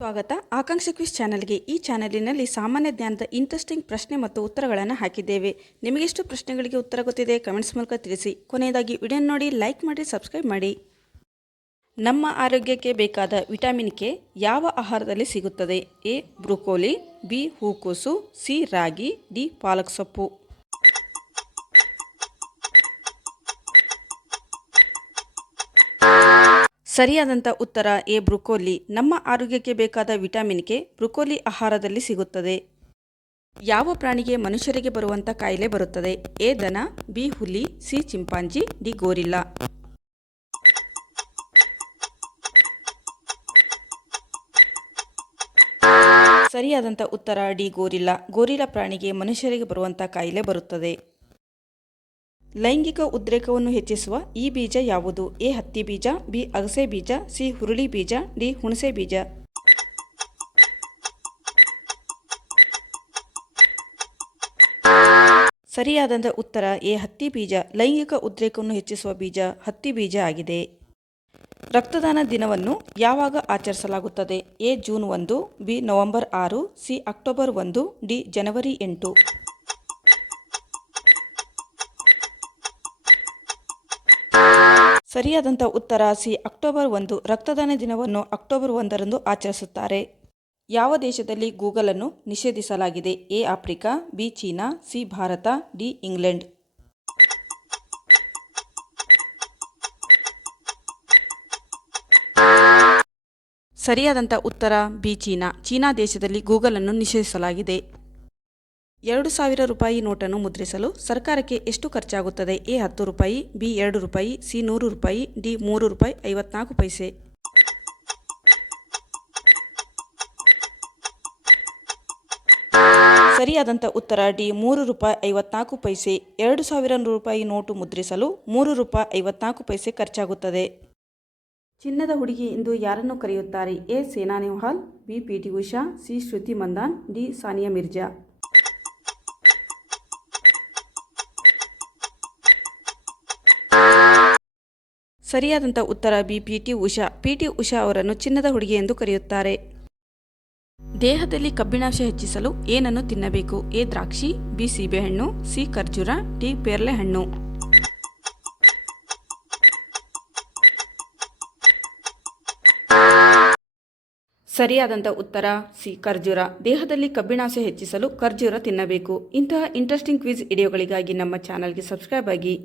ಸ್ವಾಗತ ಆಕಾಂಕ್ಷ ಕ್ವಿಜ್ ಚಾನೆಲ್ಗೆ. ಈ ಚಾನೆಲಿನಲ್ಲಿ ಸಾಮಾನ್ಯ ಜ್ಞಾನದ ಇಂಟ್ರೆಸ್ಟಿಂಗ್ ಪ್ರಶ್ನೆ ಮತ್ತು ಉತ್ತರಗಳನ್ನು ಹಾಕಿದ್ದೇವೆ. ನಿಮಗೆಷ್ಟು ಪ್ರಶ್ನೆಗಳಿಗೆ ಉತ್ತರ ಗೊತ್ತಿದೆ ಕಮೆಂಟ್ಸ್ ಮೂಲಕ ತಿಳಿಸಿ. ಕೊನೆಯದಾಗಿ ವಿಡಿಯೋ ನೋಡಿ, ಲೈಕ್ ಮಾಡಿ, ಸಬ್ಸ್ಕ್ರೈಬ್ ಮಾಡಿ. ನಮ್ಮ ಆರೋಗ್ಯಕ್ಕೆ ಬೇಕಾದ ವಿಟಮಿನ್ ಕೆ ಯಾವ ಆಹಾರದಲ್ಲಿ ಸಿಗುತ್ತದೆ? ಎ ಬ್ರೊಕೊಲಿ, ಬಿ ಹೂಕೋಸು, ಸಿ ರಾಗಿ, ಡಿ ಪಾಲಕ್ ಸೊಪ್ಪು. ಸರಿಯಾದಂಥ ಉತ್ತರ ಎ ಬ್ರೊಕೊಲಿ. ನಮ್ಮ ಆರೋಗ್ಯಕ್ಕೆ ಬೇಕಾದ ವಿಟಮಿನ್ ಕೆ ಬ್ರೊಕೊಲಿ ಆಹಾರದಲ್ಲಿ ಸಿಗುತ್ತದೆ. ಯಾವ ಪ್ರಾಣಿಗೆ ಮನುಷ್ಯರಿಗೆ ಬರುವಂಥ ಕಾಯಿಲೆ ಬರುತ್ತದೆ? ಎ ದನ, ಬಿ ಹುಲಿ, ಸಿ ಚಿಂಪಾಂಜಿ, ಡಿ ಗೋರಿಲ್ಲಾ. ಸರಿಯಾದಂಥ ಉತ್ತರ ಡಿ ಗೋರಿಲ್ಲಾ. ಗೋರಿಲ್ಲಾ ಪ್ರಾಣಿಗೆ ಮನುಷ್ಯರಿಗೆ ಬರುವಂಥ ಕಾಯಿಲೆ ಬರುತ್ತದೆ. ಲೈಂಗಿಕ ಉದ್ರೇಕವನ್ನು ಹೆಚ್ಚಿಸುವ ಈ ಬೀಜ ಯಾವುದು? ಎ ಹತ್ತಿ ಬೀಜ, ಬಿ ಅಗಸೆ ಬೀಜ, ಸಿ ಹುರುಳಿ ಬೀಜ, ಡಿ ಹುಣಸೆ ಬೀಜ. ಸರಿಯಾದಂಥ ಉತ್ತರ ಎ ಹತ್ತಿ ಬೀಜ. ಲೈಂಗಿಕ ಉದ್ರೇಕವನ್ನು ಹೆಚ್ಚಿಸುವ ಬೀಜ ಹತ್ತಿ ಬೀಜ ಆಗಿದೆ. ರಕ್ತದಾನ ದಿನವನ್ನು ಯಾವಾಗ ಆಚರಿಸಲಾಗುತ್ತದೆ? A June 1, B November 6, C October 1, D ಜನವರಿ 8. ಸರಿಯಾದಂಥ ಉತ್ತರ ಸಿ ಅಕ್ಟೋಬರ್ 1. ರಕ್ತದಾನ ದಿನವನ್ನು ಅಕ್ಟೋಬರ್ 1ರಂದು ಆಚರಿಸುತ್ತಾರೆ. ಯಾವ ದೇಶದಲ್ಲಿ ಗೂಗಲ್ ಅನ್ನು ನಿಷೇಧಿಸಲಾಗಿದೆ? A Africa, B China, C Bharat, D England. ಸರಿಯಾದಂಥ ಉತ್ತರ ಬಿ ಚೀನಾ. ಚೀನಾ ದೇಶದಲ್ಲಿ ಗೂಗಲ್ ಅನ್ನು ನಿಷೇಧಿಸಲಾಗಿದೆ. 2000 ರೂಪಾಯಿ ನೋಟನ್ನು ಮುದ್ರಿಸಲು ಸರ್ಕಾರಕ್ಕೆ ಎಷ್ಟು ಖರ್ಚಾಗುತ್ತದೆ? ಎ 10 ರೂಪಾಯಿ, ಬಿ 2 ರೂಪಾಯಿ, ಸಿ 100 ರೂಪಾಯಿ, ಡಿ 3 ರೂಪಾಯಿ 54 ಪೈಸೆ. ಸರಿಯಾದಂಥ ಉತ್ತರ ಡಿ 3 ರೂಪಾಯಿ 54 ಪೈಸೆ. 2000 ರೂಪಾಯಿ ನೋಟು ಮುದ್ರಿಸಲು 3 ರೂಪಾಯಿ 54 ಪೈಸೆ ಖರ್ಚಾಗುತ್ತದೆ. ಚಿನ್ನದ ಹುಡುಗಿ ಎಂದು ಯಾರನ್ನು ಕರೆಯುತ್ತಾರೆ? A Saina Nehwal, B PT Usha, C Shruti Mandhan, D Sania Mirza. ಸರಿಯಾದಂಥ ಉತ್ತರ ಬಿ ಪಿಟಿ ಉಷಾ. ಪಿಟಿ ಉಷಾ ಅವರನ್ನು ಚಿನ್ನದ ಹುಡುಗಿ ಎಂದು ಕರೆಯುತ್ತಾರೆ. ದೇಹದಲ್ಲಿ ಕಬ್ಬಿಣಾಂಶ ಹೆಚ್ಚಿಸಲು ಏನನ್ನು ತಿನ್ನಬೇಕು? ಎ ದ್ರಾಕ್ಷಿ, ಬಿ ಸೀಬೆಹಣ್ಣು, ಸಿ ಖರ್ಜೂರ, ಡಿ ಪೇರಳೆ ಹಣ್ಣು. ಸರಿಯಾದಂಥ ಉತ್ತರ ಸಿ ಖರ್ಜೂರ. ದೇಹದಲ್ಲಿ ಕಬ್ಬಿಣಾಂಶ ಹೆಚ್ಚಿಸಲು ಖರ್ಜೂರ ತಿನ್ನಬೇಕು. ಇಂತಹ ಇಂಟ್ರೆಸ್ಟಿಂಗ್ ಕ್ವಿಜ್ ವಿಡಿಯೋಗಳಿಗಾಗಿ ನಮ್ಮ ಚಾನಲ್ಗೆ ಸಬ್ಸ್ಕ್ರೈಬ್ ಆಗಿ.